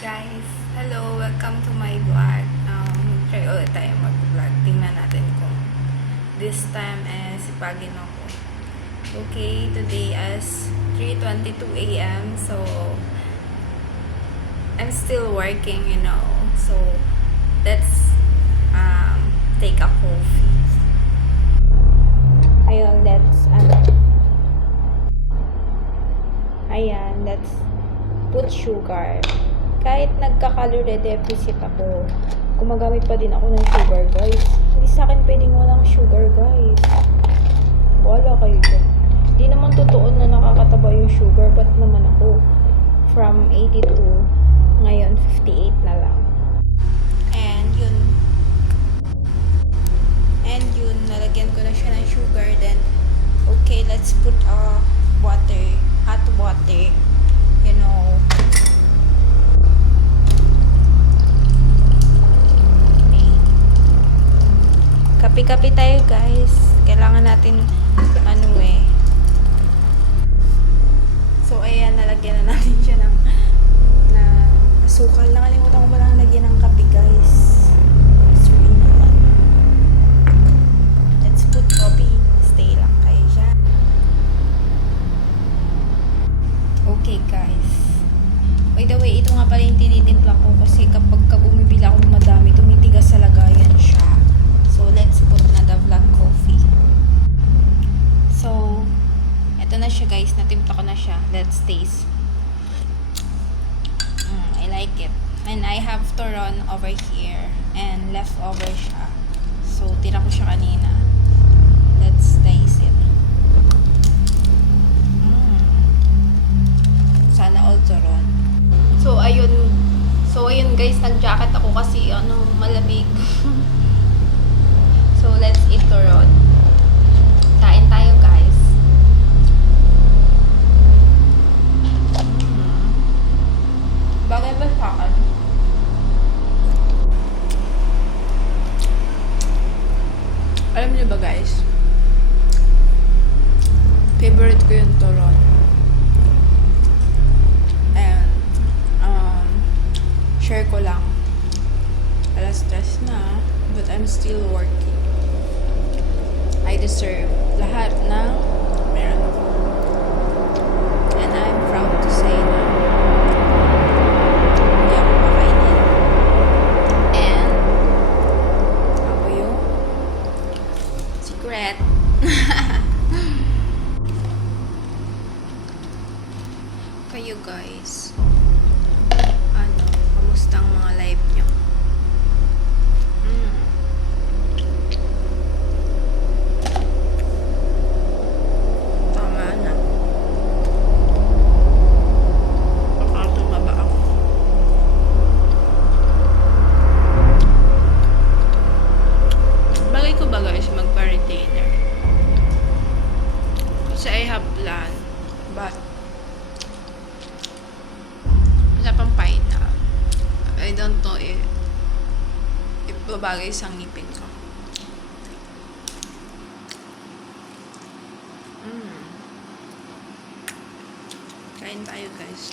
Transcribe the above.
Guys, hello, welcome to my vlog. Try ulit tayo mag-vlog. Tingnan natin kung this time sipagin ako. Okay, today is 3:22 a.m. So, I'm still working, So, let's take a coffee. Ayun, let's put sugar. Kahit nagka-calorie deficit ako, gumagamit pa din ako ng sugar, guys. Hindi sa akin pwedeng walang sugar, guys. Wala kayo dyan. Hindi naman totoo na nakakataba yung sugar. Ba't naman ako? From 82, ngayon 58 na lang. And yun, nalagyan ko na siya ng sugar. Then, okay, let's put water, hot water, Kape-kape tayo, guys. Kailangan natin, So, ayan, nalagyan na natin siya ng asukal. Nakalimutan ko palang lagyan ng kape, guys. Sorry naman. Let's put coffee. Stay lang kayo dyan. Okay, guys. By the way, ito nga pala yung tinitimpla ko kasi kapag bumibili ako ng madami, tumitigas sa lagayan siya. So, let's put na the black coffee. So, eto na siya, guys. Natimpla ko na siya. Let's taste. I like it. And I have turon over here. And leftover siya. So, tira ko siya kanina. Let's taste it. Sana all turon. So, ayun guys. Nag-jacket ako kasi malamig. So, let's eat turon. Kain tayo, guys. Bagay ba sa akin? Alam niyo ba, guys? Favorite ko yung turon. And, share ko lang. Alas stress na, but I'm still working. I deserve lahat ng meron ako. And I'm proud to say na hindi ako makainin. And ako yung secret. Kayo, guys, kamusta ang mga life nyo? Magpa-retainer kasi I have plan, but wala pang final. I don't know if babagay sa ngipin ko. Kain tayo, guys.